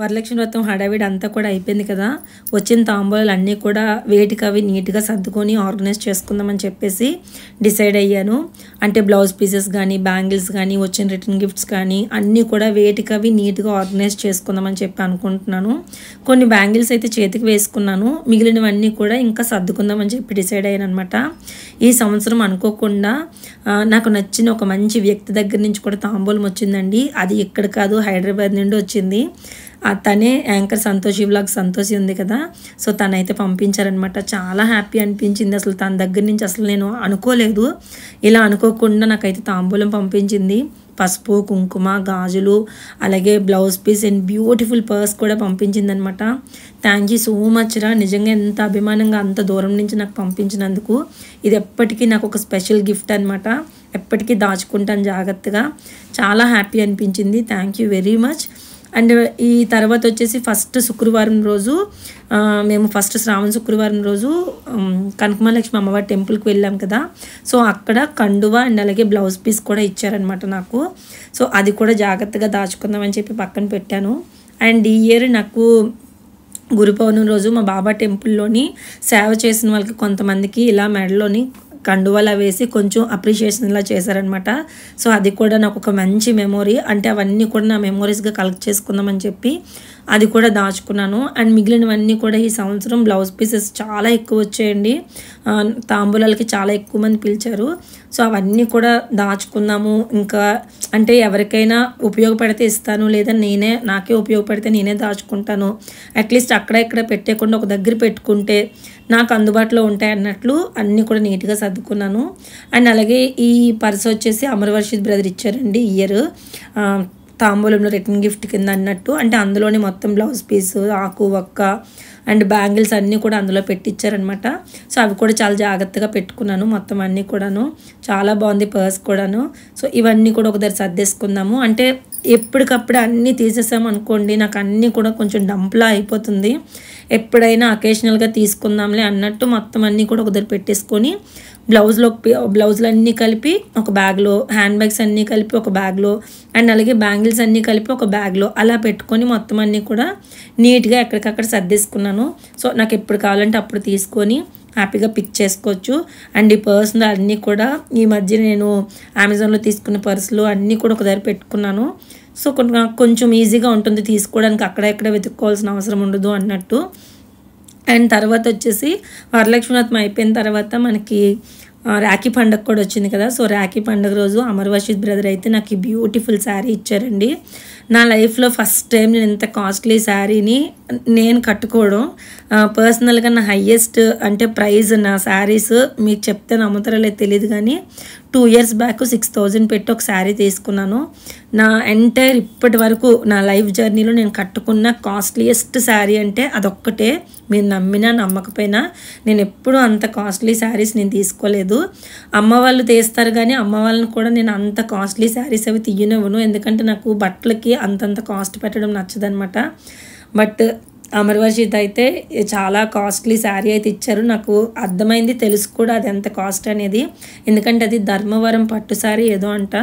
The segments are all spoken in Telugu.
వరలక్ష్మి వ్రతం హడావిడి అంతా కూడా అయిపోయింది కదా. వచ్చిన తాంబూలాలు అన్నీ కూడా వేటికి అవి నీట్గా సర్దుకొని ఆర్గనైజ్ చేసుకుందామని చెప్పేసి డిసైడ్ అయ్యాను. అంటే బ్లౌజ్ పీసెస్ కానీ, బ్యాంగిల్స్ కానీ, వచ్చిన రిటర్న్ గిఫ్ట్స్ కానీ అన్నీ కూడా వేటికి అవి నీట్గా ఆర్గనైజ్ చేసుకుందామని చెప్పి అనుకుంటున్నాను. కొన్ని బ్యాంగిల్స్ అయితే చేతికి వేసుకున్నాను, మిగిలినవన్నీ కూడా ఇంకా సర్దుకుందామని చెప్పి డిసైడ్ అయ్యాను అనమాట. ఈ సంవత్సరం అనుకోకుండా నాకు నచ్చిన ఒక మంచి వ్యక్తి దగ్గర నుంచి కూడా తాంబూలం వచ్చిందండి. అది ఇక్కడ కాదు, హైదరాబాద్ నుండి వచ్చింది. తనే యాంకర్ సంతోషి వ్లాగ్ సంతోషి ఉంది కదా, సో తనైతే పంపించారనమాట. చాలా హ్యాపీ అనిపించింది. అసలు తన దగ్గర నుంచి అసలు నేను అనుకోలేదు, ఇలా అనుకోకుండా నాకైతే తాంబూలం పంపించింది. పసుపు, కుంకుమ, గాజులు, అలాగే blouse piece and beautiful purse కూడా పంపించింది అనమాట. థ్యాంక్ యూ సో మచ్ రా, నిజంగా ఎంత అభిమానంగా అంత దూరం నుంచి నాకు పంపించినందుకు. ఇది ఎప్పటికీ నాకు ఒక స్పెషల్ గిఫ్ట్ అనమాట, ఎప్పటికీ దాచుకుంటాను జాగ్రత్తగా. చాలా హ్యాపీ అనిపించింది. Thank you very much. And ఈ తర్వాత వచ్చేసి ఫస్ట్ శుక్రవారం రోజు మేము ఫస్ట్ శ్రావణ శుక్రవారం రోజు కనకమహాలక్ష్మి అమ్మవారి టెంపుల్కి వెళ్ళాం కదా, సో అక్కడ కండువా అండ్ అలాగే బ్లౌజ్ పీస్ కూడా ఇచ్చారనమాట నాకు. సో అది కూడా జాగ్రత్తగా దాచుకుందామని చెప్పి పక్కన పెట్టాను. అండ్ ఈ ఇయర్ నాకు గురు పౌర్ణమి రోజు మా బాబా టెంపుల్లోని సేవ చేసిన వాళ్ళకి కొంతమందికి ఇలా మెడలోని కండువలా వేసి కొంచెం అప్రిషియేషన్ ఇలా చేశారనమాట. సో అది కూడా నాకు ఒక మంచి మెమొరీ. అంటే అవన్నీ కూడా నా మెమొరీస్గా కలెక్ట్ చేసుకుందామని చెప్పి అది కూడా దాచుకున్నాను. అండ్ మిగిలినవన్నీ కూడా ఈ సంవత్సరం బ్లౌజ్ పీసెస్ చాలా ఎక్కువ వచ్చాయండి. తాంబూలాలకి చాలా ఎక్కువ మంది పిలిచారు. సో అవన్నీ కూడా దాచుకున్నాము. ఇంకా అంటే ఎవరికైనా ఉపయోగపడితే ఇస్తాను, లేదా నాకే ఉపయోగపడితే నేనే దాచుకుంటాను. అట్లీస్ట్ అక్కడ ఇక్కడ పెట్టేయకుండా ఒక దగ్గర పెట్టుకుంటే నాకు అందుబాటులో ఉంటాయి అన్నట్లు అన్నీ కూడా నీట్గా సర్దుకున్నాను. అండ్ అలాగే ఈ పర్స్ వచ్చేసి అమరవర్షిత్ బ్రదర్ ఇచ్చారండి ఈ ఇయర్, తాంబూలంలో రిటర్న్ గిఫ్ట్ కింద అన్నట్టు. అంటే అందులోనే మొత్తం బ్లౌజ్ పీస్, ఆకు వక్క అండ్ బ్యాంగిల్స్ అన్నీ కూడా అందులో పెట్టించారనమాట. సో అవి కూడా చాలా జాగ్రత్తగా పెట్టుకున్నాను మొత్తం అన్నీ కూడాను. చాలా బాగుంది పర్స్ కూడాను. సో ఇవన్నీ కూడా ఒకసారి సర్దేసుకుందాము. అంటే ఎప్పటికప్పుడు అన్నీ తీసేసాము అనుకోండి, నాకు అన్నీ కూడా కొంచెం డంప్లా అయిపోతుంది. ఎప్పుడైనా అకేషనల్గా తీసుకుందాంలే అన్నట్టు మొత్తం అన్నీ కూడా ఒకసారి పెట్టేసుకొని బ్లౌజులు అన్నీ కలిపి ఒక బ్యాగ్లో, హ్యాండ్ బ్యాగ్స్ అన్నీ కలిపి ఒక బ్యాగ్లో, అండ్ అలాగే బ్యాంగిల్స్ అన్నీ కలిపి ఒక బ్యాగ్లో అలా పెట్టుకొని మొత్తం అన్నీ కూడా నీట్గా ఎక్కడికక్కడ సర్దేసుకున్నాను. సో నాకు ఎప్పుడు కావాలంటే అప్పుడు తీసుకొని హ్యాపీగా పిక్ చేసుకోవచ్చు. అండ్ ఈ పర్స్లో అన్నీ కూడా ఈ మధ్య నేను అమెజాన్లో తీసుకున్న పర్సులు అన్నీ కూడా ఒక దగ్గర పెట్టుకున్నాను. సో కొంచెం ఈజీగా ఉంటుంది తీసుకోవడానికి, అక్కడ ఎక్కడ వెతుక్కోవాల్సిన అవసరం ఉండదు అన్నట్టు. అండ్ తర్వాత వచ్చేసి వరలక్ష్మి వ్రతం అయిపోయిన తర్వాత మనకి రాఖీ పండుగ కూడా వచ్చింది కదా. సో రాఖీ పండుగ రోజు అమరవర్షిత్ బ్రదర్ అయితే నాకు బ్యూటిఫుల్ శారీ ఇచ్చారండి. నా లైఫ్లో ఫస్ట్ టైం నేను ఇంత కాస్ట్లీ శారీని నేను కట్టుకోవడం. పర్సనల్గా నా హయ్యెస్ట్ అంటే ప్రైజ్ నా శారీస్ మీకు చెప్తే నమ్ముతారో లేదో తెలియదు కానీ 2 years బ్యాక్ 6,000 పెట్టి ఒక శారీ తీసుకున్నాను. నా ఎంటైర్ ఇప్పటి వరకు నా లైఫ్ జర్నీలో నేను కట్టుకున్న కాస్ట్లీయెస్ట్ శారీ అంటే అదొక్కటే. మీరు నమ్మినా నమ్మకపోయినా నేను ఎప్పుడూ అంత కాస్ట్లీ శారీస్ నేను తీసుకోలేదు. అమ్మ వాళ్ళు తీస్తారు కానీ అమ్మ వాళ్ళని కూడా నేను అంత కాస్ట్లీ శారీస్ అవి తీయనివ్వను, ఎందుకంటే నాకు బట్టలకి అంతంత కాస్ట్ పెట్టడం నచ్చదనమాట. బట్ అమరవర్షిత్ అయితే చాలా కాస్ట్లీ శారీ అయితే ఇచ్చారు. నాకు అర్థమైంది, తెలుసు కూడా అది ఎంత కాస్ట్ అనేది, ఎందుకంటే అది ధర్మవరం పట్టు శారీ ఏదో అంట.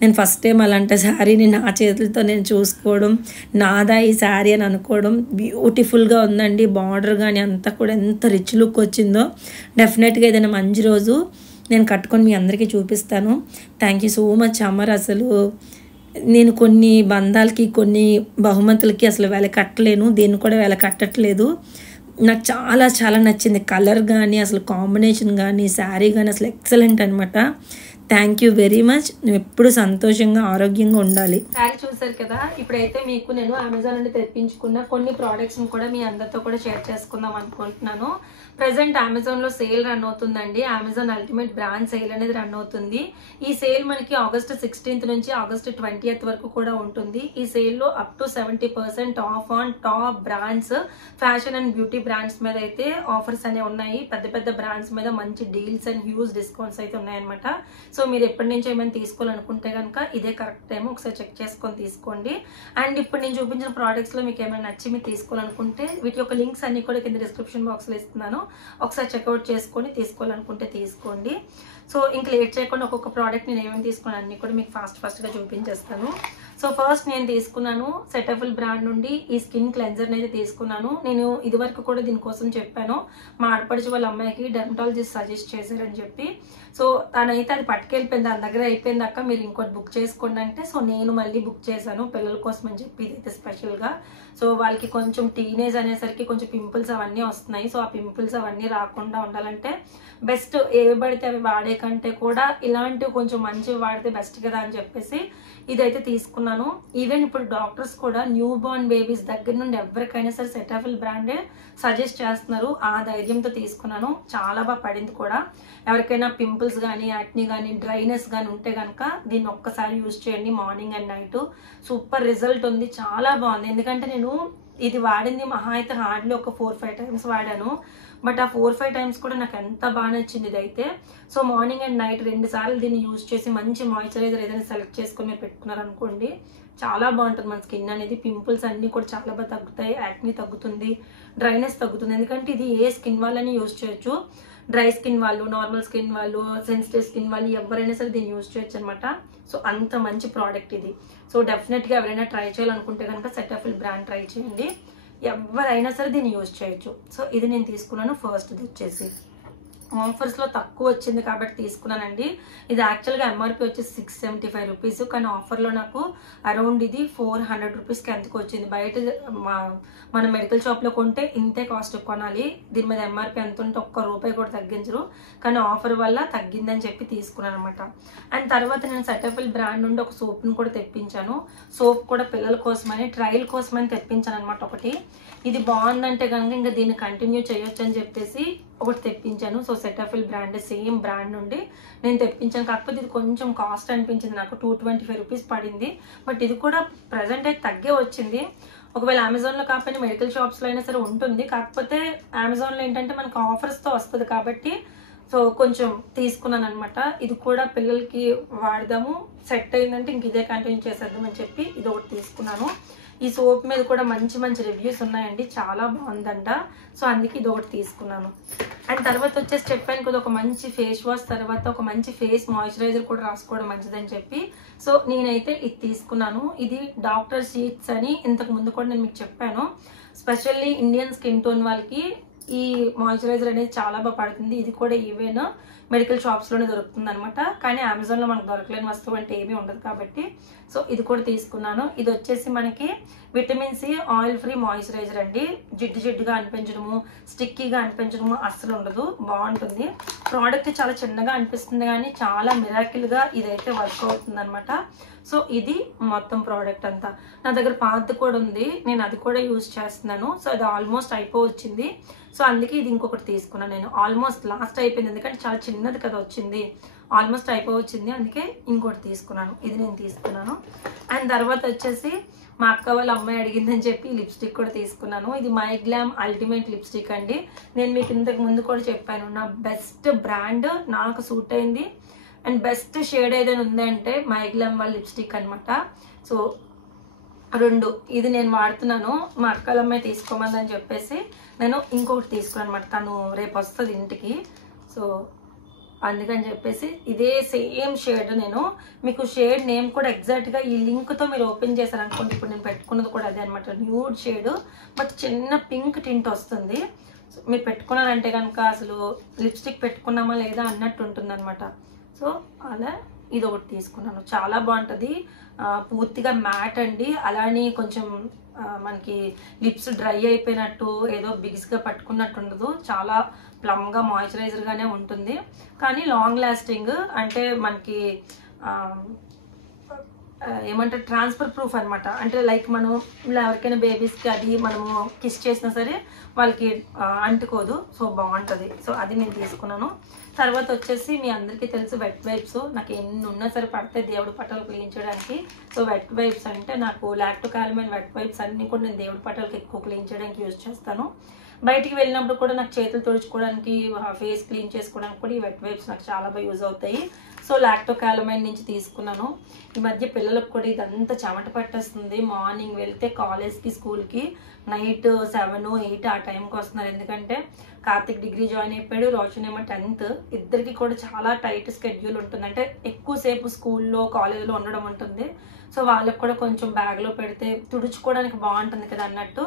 నేను ఫస్ట్ టైం అలాంటి శారీని నా చేతులతో నేను చూసుకోవడం, నాదా ఈ శారీ అని అనుకోవడం. బ్యూటిఫుల్గా ఉందండి, బార్డర్ కానీ అంతా కూడా ఎంత రిచ్ లుక్ వచ్చిందో. డెఫినెట్గా ఏదైనా మంచి రోజు నేను కట్టుకొని మీ అందరికీ చూపిస్తాను. Thank you so much Amar. అసలు నేను కొన్ని బంధాలకి, కొన్ని బహుమతులకి అసలు వెల కట్టలేను, దీన్ని కూడా వెల కట్టట్లేదు. నాకు చాలా చాలా నచ్చింది కలర్ కానీ, అసలు కాంబినేషన్ కానీ, శారీ కానీ అసలు ఎక్సలెంట్ అనమాట. Thank you very much. నువ్వు ఎప్పుడు సంతోషంగా ఆరోగ్యంగా ఉండాలి. శారీ చూసారు కదా. ఇప్పుడైతే మీకు నేను అమెజాన్ నుండి తెప్పించుకున్న కొన్ని ప్రోడక్ట్స్ని కూడా మీ అందరితో కూడా షేర్ చేసుకుందాం అనుకుంటున్నాను. ప్రెసెంట్ అమెజాన్లో సేల్ రన్ అవుతుందండి. అమెజాన్ అల్టిమేట్ బ్రాండ్ సేల్ అనేది రన్ అవుతుంది. ఈ సేల్ మనకి August 16th నుంచి August 20th వరకు కూడా ఉంటుంది. ఈ సేల్లో up to 70% of on top brands, fashion and beauty brands మీద అయితే ఆఫర్స్ అనేవి ఉన్నాయి. పెద్ద పెద్ద బ్రాండ్స్ మీద మంచి డీల్స్ అండ్ హ్యూజ్ డిస్కౌంట్స్ అయితే ఉన్నాయన్నమాట. సో మీరు ఎప్పటి నుంచి ఏమైనా తీసుకోవాలనుకుంటే కనుక ఇదే కరెక్ట్ టైం, ఒకసారి చెక్ చేసుకొని తీసుకోండి. అండ్ ఇప్పుడు నేను చూపించిన ప్రోడక్ట్స్లో మీకు ఏమైనా నచ్చి మీరు తీసుకోవాలనుకుంటే వీటి యొక్క లింక్స్ అన్ని కూడా కింద డిస్క్రిప్షన్ బాక్స్లో ఇస్తున్నాను, ఒకసారి చెక్అవుట్ చేసుకొని తీసుకోవాలనుకుంటే తీసుకోండి. సో ఇంక లేట్ చేయకుండా ఒక్కొక్క ప్రోడక్ట్ నేను ఏమైనా తీసుకుని అన్ని కూడా మీకు ఫాస్ట్గా చూపించేస్తాను. సో ఫస్ట్ నేను తీసుకున్నాను సెటఫిల్ బ్రాండ్ నుండి ఈ స్కిన్ క్లెన్జర్ అయితే తీసుకున్నాను. నేను ఇదివరకు కూడా దీనికోసం చెప్పాను, మా ఆడపడిచి వాళ్ళ అమ్మాయికి డెర్మటాలజిస్ట్ సజెస్ట్ చేశారని చెప్పి. సో తనైతే అది పట్టుకెళ్ళిపోయింది, దాని దగ్గర అయిపోయింది అక్క మీరు ఇంకోటి బుక్ చేసుకోండి అంటే, సో నేను మళ్ళీ బుక్ చేశాను పిల్లల కోసం అని చెప్పి ఇదైతే స్పెషల్గా. సో వాళ్ళకి కొంచెం టీనేజ్ అనేసరికి కొంచెం పింపుల్స్ అవన్నీ వస్తున్నాయి. సో ఆ పింపుల్స్ అవన్నీ రాకుండా ఉండాలంటే బెస్ట్ ఏవి పడితే అవి వాడే కంటే కూడా ఇలాంటివి కొంచెం మంచివి వాడితే బెస్ట్ కదా అని చెప్పేసి ఇదైతే తీసుకున్నాను. ఈవెన్ ఇప్పుడు డాక్టర్స్ కూడా న్యూ బోర్న్ బేబీస్ దగ్గర నుండి ఎవరికైనా సరే సెటాఫిల్ బ్రాండే సజెస్ట్ చేస్తున్నారు. ఆ ధైర్యంతో తీసుకున్నాను, చాలా బాగా పడింది కూడా. ఎవరికైనా పింపుల్స్ కానీ యాక్ని కానీ డ్రైనెస్ కానీ ఉంటే కనుక దీన్ని ఒక్కసారి యూజ్ చేయండి morning and night. Super result ఉంది, చాలా బాగుంది. ఎందుకంటే నేను ఇది వాడింది మహా అయితే హార్డ్లీ ఒక 4-5 టైమ్స్ వాడాను, బట్ ఆ 4-5 టైమ్స్ కూడా నాకు ఎంత బాగా నచ్చింది ఇదైతే. సో మార్నింగ్ అండ్ నైట్ 2 సార్లు దీన్ని యూజ్ చేసి మంచి మాయిశ్చరైజర్ ఏదైనా సెలెక్ట్ చేసుకుని మీరు పెట్టుకున్నారనుకోండి చాలా బాగుంటుంది మన స్కిన్ అనేది. పింపుల్స్ అన్నీ కూడా చాలా బాగా తగ్గుతాయి, యాక్ని తగ్గుతుంది, డ్రైనెస్ తగ్గుతుంది. ఎందుకంటే ఇది ఏ స్కిన్ వాళ్ళని యూజ్ చేయొచ్చు, డ్రై స్కిన్ వాళ్ళు, నార్మల్ స్కిన్ వాళ్ళు, సెన్సిటివ్ స్కిన్ వాళ్ళు ఎవరైనా సరే దీన్ని యూజ్ చేయొచ్చు అనమాట. సో అంత మంచి ప్రోడక్ట్ ఇది. సో డెఫినెట్గా ఎవరైనా ట్రై చేయాలనుకుంటే కనుక సెటాఫిల్ బ్రాండ్ ట్రై చేయండి, ఎవరైనా సరే దీన్ని యూజ్ చేయొచ్చు. సో ఇది నేను తీసుకున్నాను. ఫస్ట్ ఇది వచ్చేసి ఆఫర్స్లో తక్కువ వచ్చింది కాబట్టి తీసుకున్నానండి. ఇది యాక్చువల్గా ఎంఆర్పి వచ్చేసి 675 రూపీస్, కానీ ఆఫర్లో నాకు అరౌండ్ ఇది 400 రూపీస్కి ఎంతకు వచ్చింది. బయట మన మెడికల్ షాప్లో కొంటే ఇంతే కాస్ట్ కొనాలి, దీని మీద ఎంఆర్పి ఎంత ఉంటే ₹1 కూడా తగ్గించరు, కానీ ఆఫర్ వల్ల తగ్గిందని చెప్పి తీసుకున్నాను అనమాట. అండ్ తర్వాత నేను సెటాఫిల్ బ్రాండ్ నుండి ఒక సోప్ని కూడా తెప్పించాను. సోప్ కూడా పిల్లల కోసమని ట్రయల్ కోసమని తెప్పించాను అనమాట ఒకటి. ఇది బాగుందంటే కనుక ఇంకా దీన్ని కంటిన్యూ చేయొచ్చు అని చెప్పేసి ఒకటి తెప్పించాను. So Cetaphil brand same brand నుండి నేను తెప్పించాను, కాకపోతే ఇది కొంచెం కాస్ట్ అనిపించింది నాకు, 225 రూపీస్ పడింది. బట్ ఇది కూడా ప్రజెంట్ అయితే తగ్గే వచ్చింది. ఒకవేళ అమెజాన్లో కాకపోయినా మెడికల్ షాప్స్లో అయినా సరే ఉంటుంది, కాకపోతే అమెజాన్లో ఏంటంటే మనకు ఆఫర్స్తో వస్తుంది కాబట్టి సో కొంచెం తీసుకున్నాను అనమాట. ఇది కూడా పిల్లలకి వాడదాము, సెట్ అయిందంటే ఇంక ఇదే కంటిన్యూ చేసేద్దామని చెప్పి ఇది ఒకటి తీసుకున్నాను. ఈ సోప్ మీద కూడా మంచి మంచి రివ్యూస్ ఉన్నాయండి, చాలా బాగుందంట. సో అందుకే ఇది ఒకటి తీసుకున్నాను. అండ్ తర్వాత వచ్చేసి చెప్పాను కదా ఒక మంచి ఫేస్ వాష్ తర్వాత ఒక మంచి ఫేస్ మాయిశ్చరైజర్ కూడా రాసుకోవడం మంచిదని చెప్పి, సో నేనైతే ఇది తీసుకున్నాను. ఇది డాక్టర్ షీట్స్ అని ఇంతకు ముందు కూడా నేను మీకు చెప్పాను. స్పెషల్లీ ఇండియన్ స్కిన్ టోన్ వాళ్ళకి ఈ మాయిశ్చరైజర్ అనేది చాలా బాగా పడుతుంది. ఇది కూడా ఈవెన్ మెడికల్ షాప్స్లోనే దొరుకుతుంది అనమాట, కానీ అమెజాన్లో మనకు దొరకలేని వస్తువు అంటే ఏమీ ఉండదు కాబట్టి సో ఇది కూడా తీసుకున్నాను. ఇది వచ్చేసి మనకి vitamin C oil free moisturiser అండి. జిడ్డుగా అనిపించడము, స్టిక్కీగా అనిపించడము అస్సలు ఉండదు, బాగుంటుంది. ప్రోడక్ట్ చాలా చిన్నగా అనిపిస్తుంది కానీ చాలా మిరాకిల్గా ఇదైతే వర్క్ అవుతుంది అనమాట. సో ఇది మొత్తం ప్రోడక్ట్ అంతా. నా దగ్గర పాతది కూడా ఉంది, నేను అది కూడా యూజ్ చేస్తున్నాను. సో అది ఆల్మోస్ట్ అయిపోవచ్చింది, సో అందుకే ఇది ఇంకొకటి తీసుకున్నాను నేను. ఆల్మోస్ట్ లాస్ట్ అయిపోయింది ఎందుకంటే చాలా చిన్నది కదా వచ్చింది, ఆల్మోస్ట్ అయిపోవచ్చింది, అందుకే ఇంకోటి తీసుకున్నాను. ఇది నేను తీసుకున్నాను. అండ్ తర్వాత వచ్చేసి మా అక్క వాళ్ళ అమ్మాయి అడిగిందని చెప్పి లిప్స్టిక్ కూడా తీసుకున్నాను. ఇది మై గ్లామ్ అల్టిమేట్ లిప్స్టిక్ అండి. నేను మీకు ఇంతకు ముందు కూడా చెప్పాను, నా బెస్ట్ బ్రాండ్, నాకు సూట్ అయింది అండ్ బెస్ట్ షేడ్ ఏదైనా ఉందంటే మై గ్లామ్ వాళ్ళ లిప్స్టిక్ అనమాట. సో 2 ఇది నేను వాడుతున్నాను, మా అక్కల అమ్మాయి తీసుకోమని చెప్పేసి నేను ఇంకొకటి తీసుకున్నాను అనమాట. తను రేపు వస్తుంది ఇంటికి, సో అందుకని చెప్పేసి ఇదే సేమ్ షేడ్. నేను మీకు షేడ్ నేమ్ కూడా ఎగ్జాక్ట్గా ఈ లింక్తో మీరు ఓపెన్ చేశారనుకోండి, ఇప్పుడు నేను పెట్టుకున్నది కూడా అదే అనమాట, న్యూడ్ షేడ్ బట్ చిన్న పింక్ టింట్ వస్తుంది. సో మీరు పెట్టుకున్నారంటే కనుక అసలు లిప్స్టిక్ పెట్టుకున్నామా లేదా అన్నట్టు ఉంటుంది అనమాట. సో అలా ఇది ఒకటి తీసుకున్నాను, చాలా బాగుంటుంది. పూర్తిగా మ్యాట్ అండి, అలానే కొంచెం మనకి లిప్స్ డ్రై అయిపోయినట్టు ఏదో బిగిస్గా పట్టుకున్నట్టు ఉండదు, చాలా ప్లమ్గా మాయిశ్చరైజర్గానే ఉంటుంది. కానీ లాంగ్ లాస్టింగ్ అంటే మనకి ఏమంటారు ట్రాన్స్ఫర్ ప్రూఫ్ అనమాట. అంటే లైక్ మనం ఎవరికైనా బేబీస్కి అది మనము కిస్ చేసినా సరే వాళ్ళకి అంటుకోదు, సో బాగుంటుంది. సో అది నేను తీసుకున్నాను. తర్వాత వచ్చేసి మీ అందరికీ తెలుసు వెట్ వైప్స్, నాకు ఎన్ని ఉన్నా సరే పడితే దేవుడి పట్టాలు క్లీన్ చేయడానికి. సో వెట్ వైప్స్ అంటే నాకు లాక్టోకాలమైన్ వెట్ వైప్స్ అన్నీ కూడా నేను దేవుడి పట్టాలకు ఎక్కువ క్లీన్ చేయడానికి యూజ్ చేస్తాను. బయటికి వెళ్ళినప్పుడు కూడా నాకు చేతులు తుడుచుకోవడానికి, ఫేస్ క్లీన్ చేసుకోవడానికి కూడా ఈ వెట్ వైప్స్ నాకు చాలా బాగా యూజ్ అవుతాయి. సో లాక్టోకాలమైన్ నుంచి తీసుకున్నాను. ఈ మధ్య పిల్లలకు కూడా ఇదంతా చెమట పట్టేస్తుంది, మార్నింగ్ వెళ్తే కాలేజ్కి స్కూల్కి నైట్ 7, 8 ఆ టైంకి వస్తున్నారు. ఎందుకంటే కార్తిక్ డిగ్రీ జాయిన్ అయిపోయాడు, రోషన్ ఏమో 10th. ఇద్దరికి కూడా చాలా టైట్ స్కెడ్యూల్ ఉంటుంది, అంటే ఎక్కువసేపు స్కూల్లో కాలేజీలో ఉండడం ఉంటుంది. సో వాళ్ళకి కూడా కొంచెం బ్యాగ్లో పెడితే తుడుచుకోవడానికి బాగుంటుంది కదా అన్నట్టు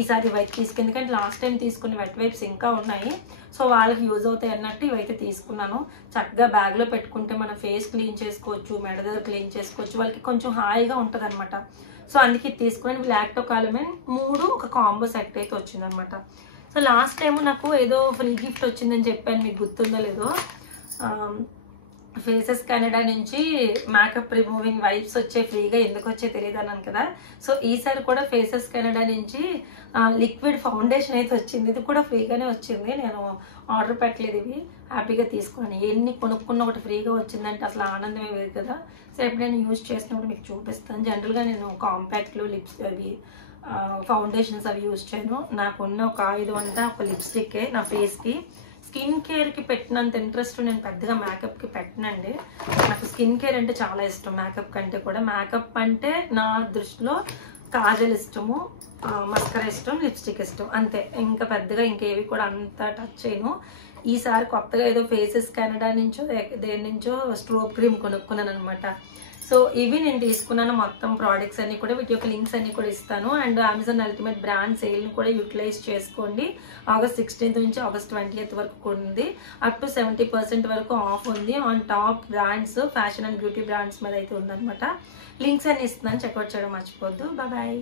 ఈసారి ఇవైతే తీసుకుని, ఎందుకంటే లాస్ట్ టైం తీసుకున్న వెట్ వైప్స్ ఇంకా ఉన్నాయి, సో వాళ్ళకి యూజ్ అవుతాయి అన్నట్టు ఇవైతే తీసుకున్నాను. చక్కగా బ్యాగ్లో పెట్టుకుంటే మన ఫేస్ క్లీన్ చేసుకోవచ్చు, మెడ దగ్గర క్లీన్ చేసుకోవచ్చు, వాళ్ళకి కొంచెం హాయిగా ఉంటుంది అనమాట. సో అందుకే తీసుకుని లాక్టోకాలమైన్ 3 ఒక కాంబో సెట్ అయితే వచ్చిందనమాట. సో లాస్ట్ టైం నాకు ఏదో ఫ్రీ గిఫ్ట్ వచ్చిందని చెప్పాను, మీకు గుర్తుందో లేదో. ఫేసెస్ కెనడా నుంచి మేకప్ రిమూవింగ్ వైప్స్ వచ్చే ఫ్రీగా, ఎందుకు వచ్చే తెలియదు అన్నాను కదా. సో ఈసారి కూడా ఫేసెస్ కెనడా నుంచి లిక్విడ్ ఫౌండేషన్ అయితే వచ్చింది. ఇది కూడా ఫ్రీగానే వచ్చింది, నేను ఆర్డర్ పెట్టలేదు. ఇవి హ్యాపీగా తీసుకొని ఎన్ని కొనుక్కున్న ఒకటి ఫ్రీగా వచ్చిందంటే అసలు ఆనందమే వేరు కదా. సో ఎప్పుడైనా యూజ్ చేసినప్పుడు మీకు చూపిస్తాను. జనరల్గా నేను కాంపాక్ట్లు, లిప్స్ అవి ఫౌండేషన్స్ అవి యూజ్ చేయను. నాకున్న ఒక ఆయుధం అంతా ఒక లిప్స్టిక్కే నా ఫేస్కి. స్కిన్ కేర్కి పెట్టినంత ఇంట్రెస్ట్ నేను పెద్దగా మేకప్కి పెట్టనండి. నాకు స్కిన్ కేర్ అంటే చాలా ఇష్టం మేకప్ కంటే కూడా. మేకప్ అంటే నా దృష్టిలో కాజల్ ఇష్టము, మస్కరా ఇష్టం, లిప్స్టిక్ ఇష్టం, అంతే. ఇంకా పెద్దగా ఇంకేవి కూడా అంత టచ్ చేయను. ఈసారి కొత్తగా ఏదో ఫేసెస్ కెనడా నుంచో దేని నుంచో స్ట్రోబ్ క్రీమ్ కొనుక్కున్నాను అనమాట. సో ఇవి నేను తీసుకున్నాను మొత్తం ప్రోడక్ట్స్ అన్ని కూడా. వీటి యొక్క లింక్స్ అన్ని కూడా ఇస్తాను. అండ్ అమెజాన్ అల్టిమేట్ బ్రాండ్ సేల్ని కూడా యూటిలైజ్ చేసుకోండి. August 16th నుంచి August 20th వరకు ఉంది. అప్ టు 70% వరకు ఆఫ్ ఉంది on top brands, fashion and beauty brands మీద అయితే ఉందన్నమాట. లింక్స్ అన్ని ఇస్తున్నాను, చెక్అవుట్ చేయడం మర్చిపోద్దు. బాయ్.